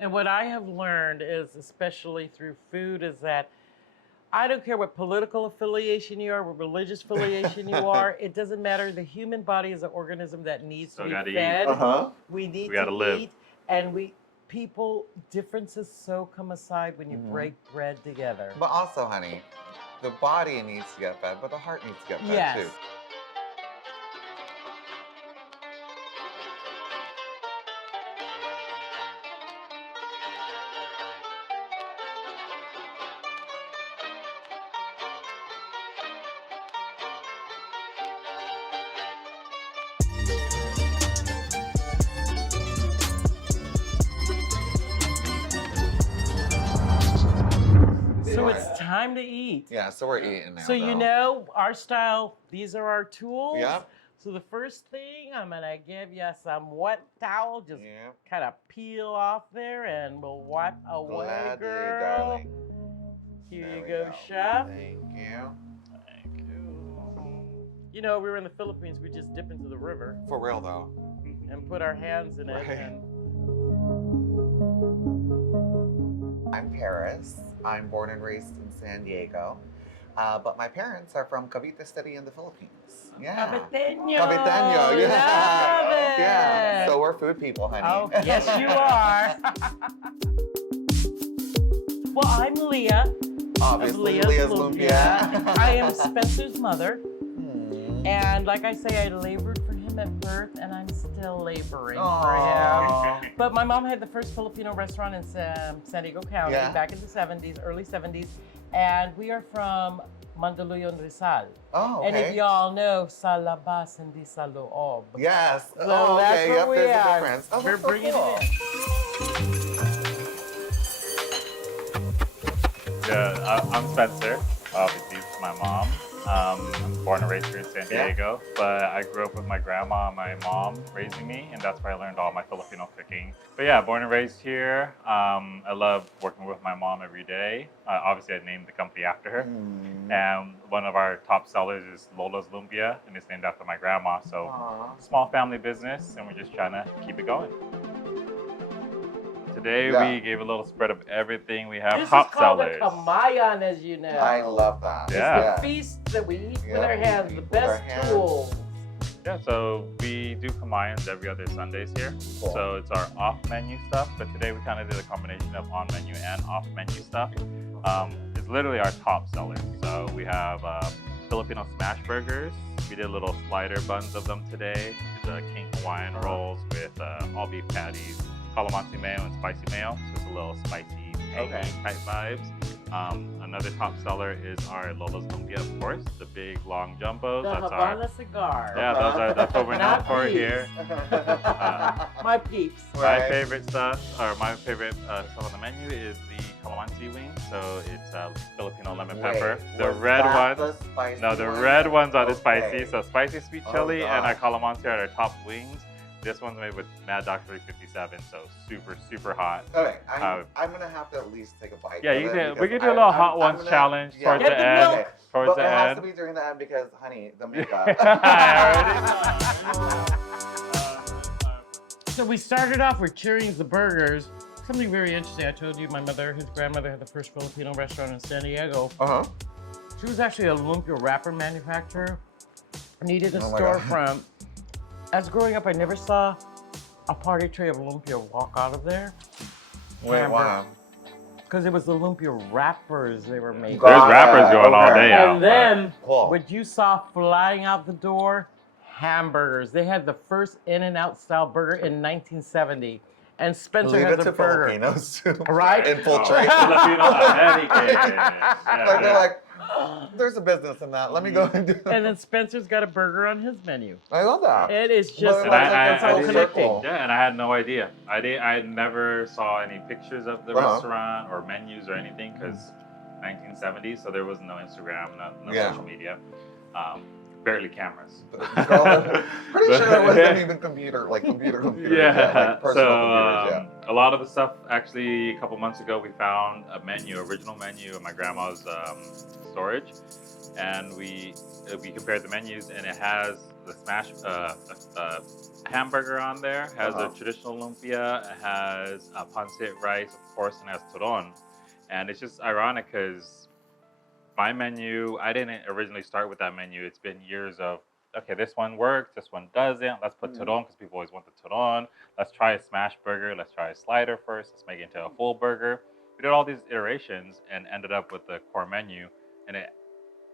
And what I have learned is, especially through food, is that I don't care what political affiliation you are, what religious affiliation you are. It doesn't matter. The human body is an organism that needs to be fed. We need to live. eat, and differences so come aside when you break bread together. But also, honey, the body needs to get fed, but the heart needs to get fed too. So it's time to eat. Yeah, so we're eating now. So you know, our style, these are our tools. Yep. So the first thing, I'm gonna give you some wet towel, just kind of peel off there, and we'll wipe away, Gladly, girl. darling. Here There you we go, chef. Thank you. Thank you. You know, we were in the Philippines, we just dip into the river. For real though. And put our hands in it. And I'm Paris. I'm born and raised in San Diego. But my parents are from Cavite City in the Philippines. Yeah. Caviteño. Caviteño, yeah. Love it. Yeah. So we're food people, honey. Oh, yes, you are. Well, I'm Lia. Obviously, of Lia's Lumpia. I am Spencer's mother. And like I say, I labored for him at birth, and I'm still laboring for him. But my mom had the first Filipino restaurant in San Diego County back in the 70s, early 70s. And we are from Mandaluyong, Rizal. Oh, okay. And if y'all know, sa labas, hindi sa loob. Yes. So oh, that's okay. what Yep, we there's are. a difference. Oh, We're that's so bringing cool. it in. Yeah, I'm Spencer. Obviously, it's my mom. I'm born and raised here in San Diego, but I grew up with my grandma and my mom raising me, and that's where I learned all my Filipino cooking. But yeah, born and raised here. I love working with my mom every day. Obviously, I named the company after her. And one of our top sellers is Lola's Lumpia, and it's named after my grandma. So small family business, and we're just trying to keep it going. Today we gave a little spread of everything. We have top sellers. This is called a kamayan, as you know. I love that. Yeah. It's the feast that we eat with our hands, the best tools. Yeah, so we do kamayans every other Sundays here. Cool. So it's our off-menu stuff, but today we kind of did a combination of on-menu and off-menu stuff. It's literally our top sellers. So we have Filipino smash burgers. We did little slider buns of them today. The King Hawaiian rolls with all beef patties, calamansi mayo and spicy mayo. So it's a little spicy, tangy type vibes. Another top seller is our Lola's Lumpia, of course, the big long jumbos. The Havana cigar. Yeah, that's what we're known for here. My peeps. My favorite stuff, or my favorite stuff on the menu is the calamansi wings. So it's Filipino lemon pepper. The red ones. No, the red ones are the spicy. So spicy sweet chili and our calamansi are our top wings. This one's made with Mad Dog 357, so super, super hot. Okay, I'm going to have to at least take a bite. Yeah, you can. We can do a little hot ones challenge towards the end. But it has to be during the end because, honey, the makeup. So we started off with cheering the burgers. Something very interesting. I told you my mother, his grandmother, had the first Filipino restaurant in San Diego. She was actually a lumpia wrapper manufacturer. Needed a storefront. As growing up, I never saw a party tray of lumpia walk out of there. Wait, wow. Because it was the lumpia wrappers they were making. There's wrappers going all day out. And then, what you saw flying out the door, hamburgers. They had the first In-N-Out style burger in 1970. And Spencer has a burger. Filipinos too. Right? Infiltrate. Filipino American. Like they're like, there's a business in that. Let me go and do it. And then Spencer's got a burger on his menu. I love that. It is just so connecting. Yeah, and I had no idea. I never saw any pictures of the restaurant or menus or anything because 1970s, so there was no Instagram, no social media. Barely cameras. Pretty sure it wasn't even computer. Yeah, like personal so computers, a lot of the stuff, actually, a couple months ago, we found a original menu in my grandma's storage, and we compared the menus, and it has the smash hamburger on there. Has a traditional lumpia. It has pancit rice, of course, and has turon. And it's just ironic because my menu, I didn't originally start with that menu. It's been years of, okay, this one works, this one doesn't. Let's put turon because people always want the turon. Let's try a smash burger. Let's try a slider first. Let's make it into a full burger. We did all these iterations and ended up with the core menu. And it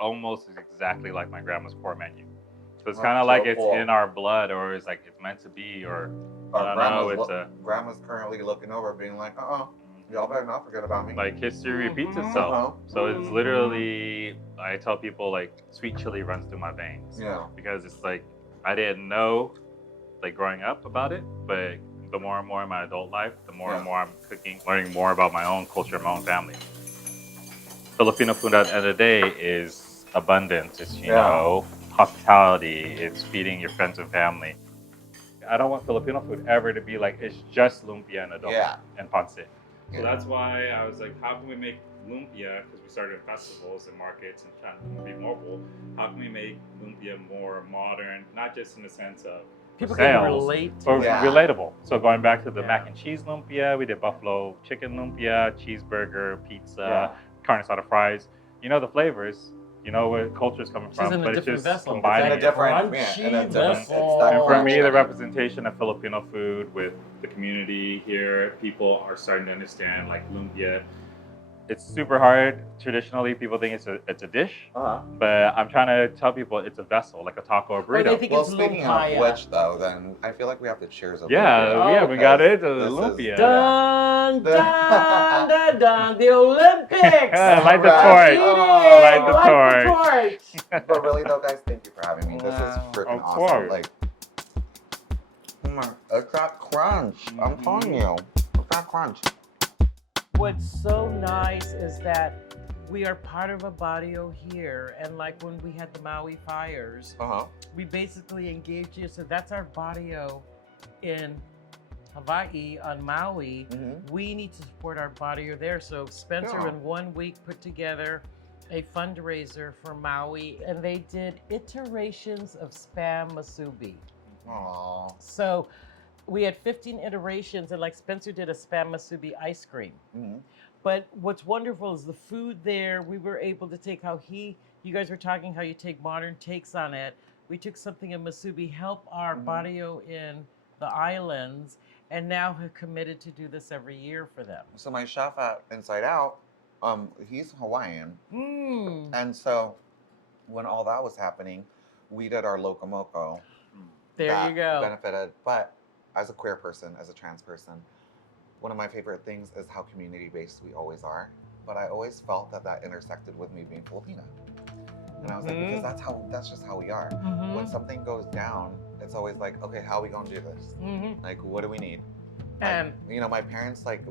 almost is exactly like my grandma's core menu. So it's kind of like it's in our blood, or it's like it's meant to be, or I don't know. Grandma's currently looking over, being like, y'all better not forget about me. Like history repeats itself. So it's literally, I tell people like sweet chili runs through my veins. Yeah. Because it's like I didn't know, like growing up about it, but the more and more in my adult life, the more and more I'm cooking, learning more about my own culture, my own family. Filipino food at the end of the day is abundance. It's, you know, hospitality. It's feeding your friends and family. I don't want Filipino food ever to be like, it's just lumpia and adobo and pancit. So that's why I was like, how can we make lumpia, because we started in festivals and markets and trying to be mobile, how can we make lumpia more modern, not just in the sense of people sales, can relate to but relatable. So going back to the mac and cheese lumpia, we did buffalo chicken lumpia, cheeseburger, pizza, carne asada fries. You know the flavors, you know where culture's coming from, but it's just combining it. And for me, the representation of Filipino food with the community here, people are starting to understand like lumpia. It's super hard. Traditionally, people think it's a dish, but I'm trying to tell people it's a vessel, like a taco or burrito. Well, speaking of which, though, then I feel like we have to cheers over we got it. The lumpia. Dun, dun, dun, dun, the Olympics! Light the torch. Light the torch. But really, though, guys, thank you for having me. This is freaking awesome. Like, it's that crunch. I'm telling you, it's that crunch. What's so nice is that we are part of a barrio here, and like when we had the Maui fires, we basically engaged you. So that's our barrio in Hawaii on Maui. We need to support our barrio there. So Spencer in 1 week put together a fundraiser for Maui, and they did iterations of Spam Musubi. So we had 15 iterations, and like Spencer did a Spam Musubi ice cream. But what's wonderful is the food there, we were able to take how you guys were talking how you take modern takes on it. We took something in Musubi, help our barrio in the islands, and now have committed to do this every year for them. So my chef at Inside Out, he's Hawaiian. And so when all that was happening, we did our locomoco. There you go. Benefited, but as a queer person, as a trans person, one of my favorite things is how community-based we always are. But I always felt that intersected with me being Filipino. And I was like, because that's just how we are. When something goes down, it's always like, okay, how are we gonna do this? Like, what do we need? And you know, my parents, like,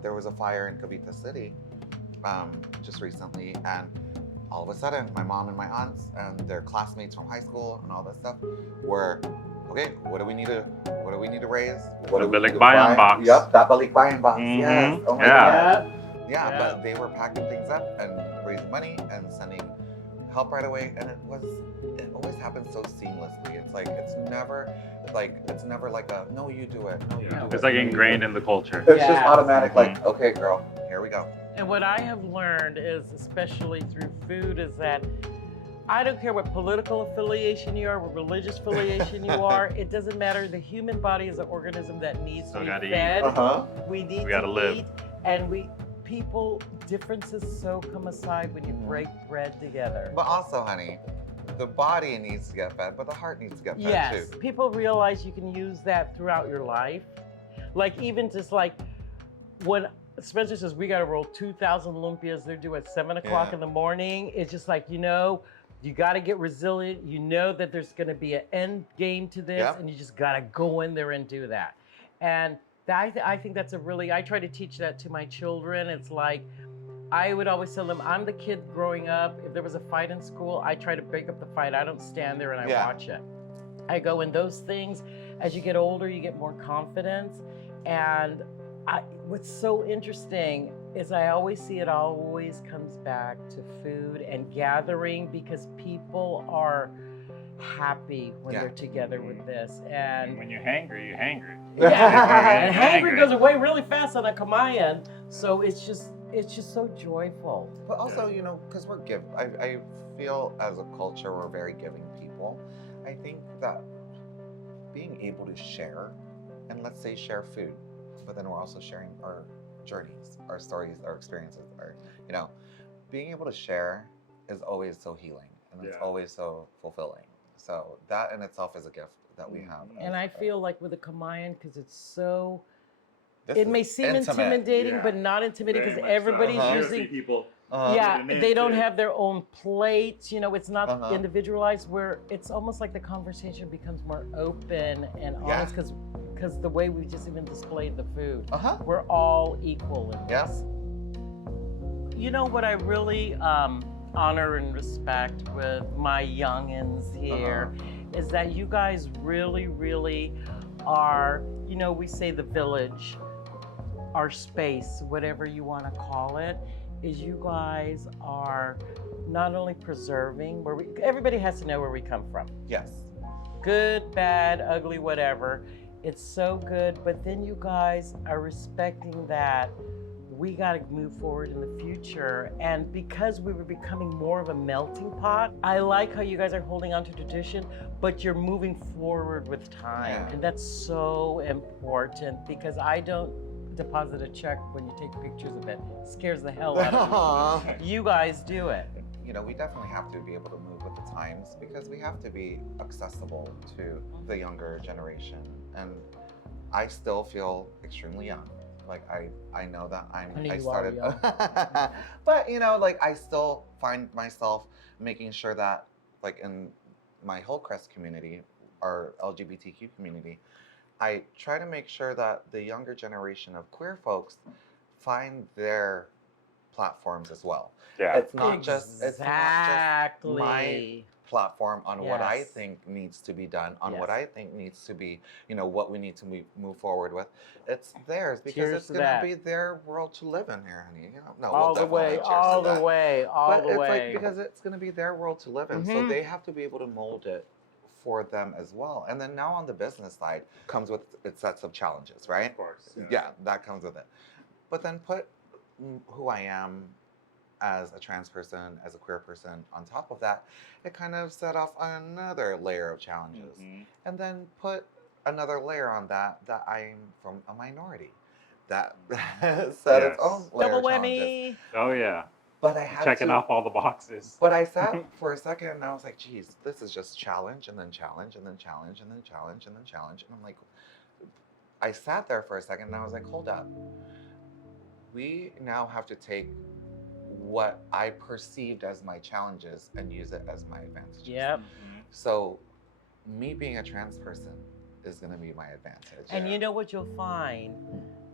there was a fire in Cavite City just recently, and all of a sudden, my mom and my aunts and their classmates from high school and all that stuff were, okay, what do we need to raise? What the balikbayan box. Yep, that balikbayan box. Yes. Oh my God. Yeah, but they were packing things up and raising money and sending help right away, and it always happens so seamlessly. It's like it's never like a no, you do it. No, you do it. It's like ingrained in the culture. It's just automatic. Like, okay, girl, here we go. And what I have learned is, especially through food, is that I don't care what political affiliation you are, what religious affiliation you are, it doesn't matter. The human body is an organism that needs to be fed. We need to live. eat, and differences so come aside when you break bread together. But also, honey, the body needs to get fed, but the heart needs to get fed too. People realize you can use that throughout your life. Like even just like when Spencer says we gotta roll 2,000 lumpias, they're due at 7 o'clock in the morning. It's just like, you know, you gotta get resilient. You know that there's gonna be an end game to this, and you just gotta go in there and do that. And I think that's I try to teach that to my children. It's like, I would always tell them, I'm the kid growing up. If there was a fight in school, I try to break up the fight. I don't stand there and I watch it. I go in those things. As you get older, you get more confidence. And what's so interesting is I always see it always comes back to food and gathering, because people are happy when they're together with this. And when you're hangry, you're hangry. and hangry goes away really fast on a kamayan. So it's just so joyful. But also, you know, because I feel as a culture we're very giving people. I think that being able to share, and let's say share food, but then we're also sharing our journeys, our stories, our experiences, our, you know, being able to share is always so healing and it's always so fulfilling. So that in itself is a gift that we have. And I feel like with a kamayan, because it's so, This it is may seem intimate. intimidating, but not intimidating because everybody's using. people. They don't have their own plates. You know, it's not individualized. Where it's almost like the conversation becomes more open and honest because the way we just even displayed the food, we're all equal in this. You know what I really honor and respect with my youngins here is that you guys really, really are, you know, we say the village, our space, whatever you want to call it, is you guys are not only preserving where everybody has to know where we come from. Yes. Good, bad, ugly, whatever. It's so good, but then you guys are respecting that we got to move forward in the future. And because we were becoming more of a melting pot, I like how you guys are holding on to tradition, but you're moving forward with time. And that's so important because I don't deposit a check when you take pictures of it. It scares the hell out of me. You guys do it. You know, we definitely have to be able to move with the times because we have to be accessible to the younger generation. And I still feel extremely young. Like I know that I started, but you know, like I still find myself making sure that like in my Hillcrest community, our LGBTQ community, I try to make sure that the younger generation of queer folks find their platforms as well. Yeah. It's not just my platform on what I think needs to be done, on what I think needs to be, you know, what we need to move forward with. It's theirs because it's going to be their world to live in here, honey. You know, no, all the way, all the way. But it's like because it's going to be their world to live in, so they have to be able to mold it for them as well. And then now on the business side comes with its sets of challenges, right? Of course. Yeah, that comes with it. But then put who I am as a trans person, as a queer person, on top of that, it kind of set off another layer of challenges. And then put another layer on that I'm from a minority. That set its own layer of challenges. Oh yeah. But I had checking off all the boxes. But I sat for a second and I was like, geez, this is just challenge and then challenge and then challenge and then challenge and then challenge. And I'm like, I sat there for a second and I was like, hold up. We now have to take what I perceived as my challenges and use it as my advantages. Yep. So me being a trans person is going to be my advantage. And you know what you'll find,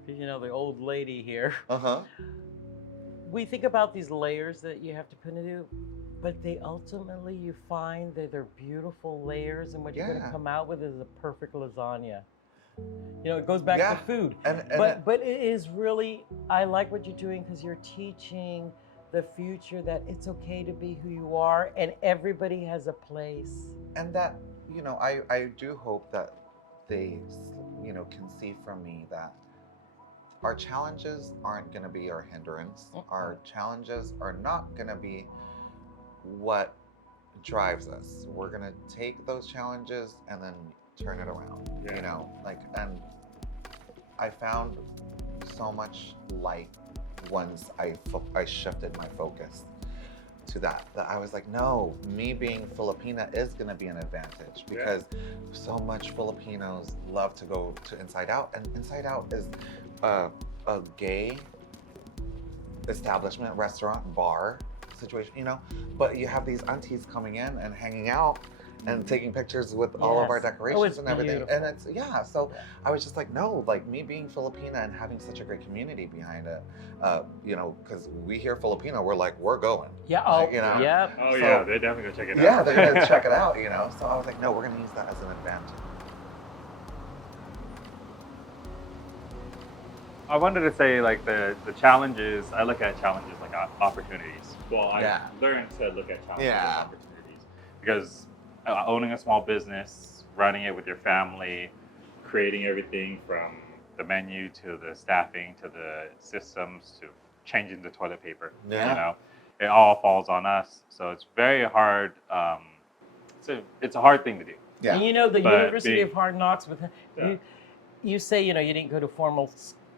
you know, the old lady here. We think about these layers that you have to put into, but they ultimately, you find that they're beautiful layers, and what you're going to come out with is a perfect lasagna. You know, it goes back to food. But it is really, I like what you're doing because you're teaching the future that it's okay to be who you are and everybody has a place. And that, you know, I do hope that they, you know, can see from me that our challenges aren't going to be our hindrance. Our challenges are not going to be what drives us. We're going to take those challenges and then turn it around, you know, like, and I found so much light once I shifted my focus to that I was like, no, me being Filipina is going to be an advantage because so much Filipinos love to go to Inside Out, and Inside Out is a gay establishment, restaurant, bar situation, you know, but you have these aunties coming in and hanging out and taking pictures with all of our decorations and everything. Beautiful. And it's, so I was just like, no, like me being Filipina and having such a great community behind it, you know, because we hear Filipino, we're like, we're going. Yeah, like, you know? Oh, so, yeah, they're definitely going to check it out. Yeah, they're going to check it out, you know? So I was like, no, we're going to use that as an advantage. I wanted to say, like, the challenges, I look at challenges like opportunities. Well, I learned to look at challenges as opportunities because owning a small business, running it with your family, creating everything from the menu to the staffing to the systems to changing the toilet paper. Yeah. You know, it all falls on us. So it's very hard. It's a hard thing to do. Yeah. And you know, the But University big- of Hard Knocks, with you say, you know, you didn't go to formal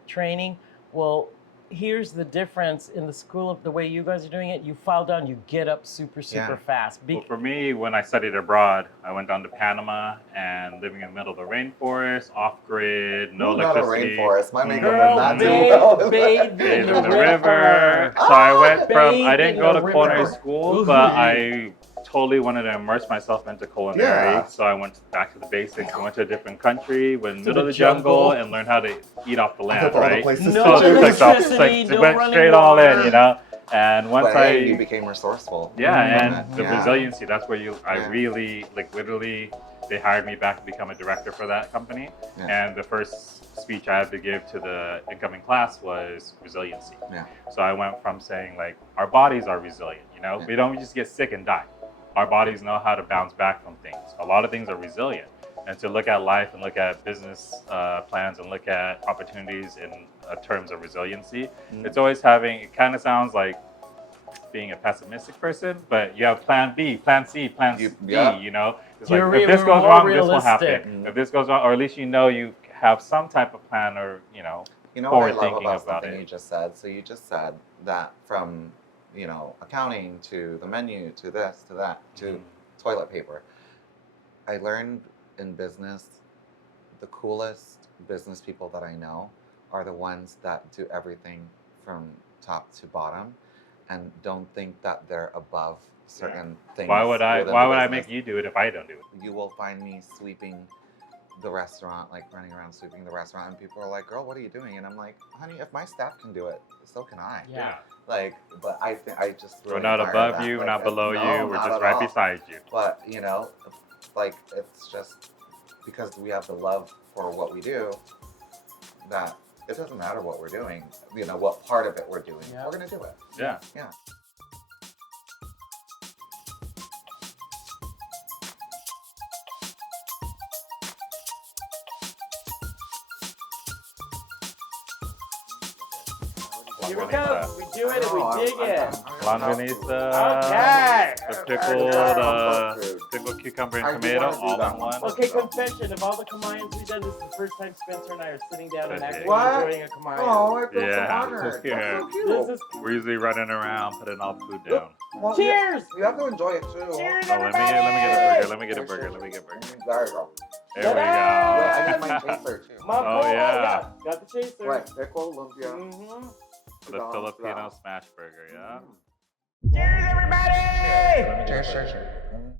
training. Well, here's the difference in the school of the way you guys are doing it. You file down, you get up super fast. Well, for me, when I studied abroad, I went down to Panama and living in the middle of the rainforest, off-grid, no electricity. Not a rainforest. My makeup Girl, would not do well. bathe In the river. So I went from, I didn't Bathe go in to the culinary river. school, but I totally wanted to immerse myself into culinary. Yeah. So I went back to the basics. I went to a different country, went in the To middle of the the jungle, jungle. and learned how to eat off the land, Of all the right? places No to choose. electricity, no went running straight all in, water. you know? And once But hey, you became resourceful. yeah, and the Yeah. resiliency, that's where I Yeah. really, like literally, they hired me back to become a director for that company. Yeah. And the first speech I had to give to the incoming class was resiliency. Yeah. So I went from saying like, our bodies are resilient, you know? Yeah. We don't just get sick and die. Our bodies know how to bounce back from things. A lot of things are resilient. And to look at life and look at business plans and look at opportunities in terms of resiliency, it's always having, it kind of sounds like being a pessimistic person, but you have plan B, plan C, plan D, you know? It's like, if this goes wrong, this will happen. If this goes wrong, or at least you know you have some type of plan or, you know, You know what I forward love thinking about about something it. you just said? So you just said that from, you know, accounting to the menu to this to that to toilet paper. I learned in business, the coolest business people that I know are the ones that do everything from top to bottom and don't think that they're above certain things. Why would I business. make you do it if I don't do it? You will find me sweeping the restaurant, like running around sweeping the restaurant, and people are like, "Girl, what are you doing?" And I'm like, "Honey, if my staff can do it, so can I." Yeah. Like, but I think I just really We're not admire above that. you, Like, not below no, you, we're not just at right all. beside you. But you know, like it's just because we have the love for what we do that it doesn't matter what we're doing. You know, what part of it we're doing, Yeah. we're gonna do it. Yeah. Yeah. Here we go. We do it and we dig it. Longanisa, Okay. the pickled cucumber and I do tomato, wanna do all that in one. one. Okay, confession. Of all the kamayans we've done, this is the first time Spencer and I are sitting down and actually What? enjoying a kamayan. Oh, I feel Yeah. so honored. Just That's here. so cute. This is We're usually running around putting all the food down. Well, cheers. You have to enjoy it too. Cheers, Oh, let me everybody. get a burger. Let me get a burger. There you go. There we Wait, I go. need my chaser too. Mom, Oh, yeah. Got the chaser. What? Pickle, lumpia. Mm-hmm. For the Filipino smash burger, yeah? Cheers, everybody. Cheers, cheers, cheers.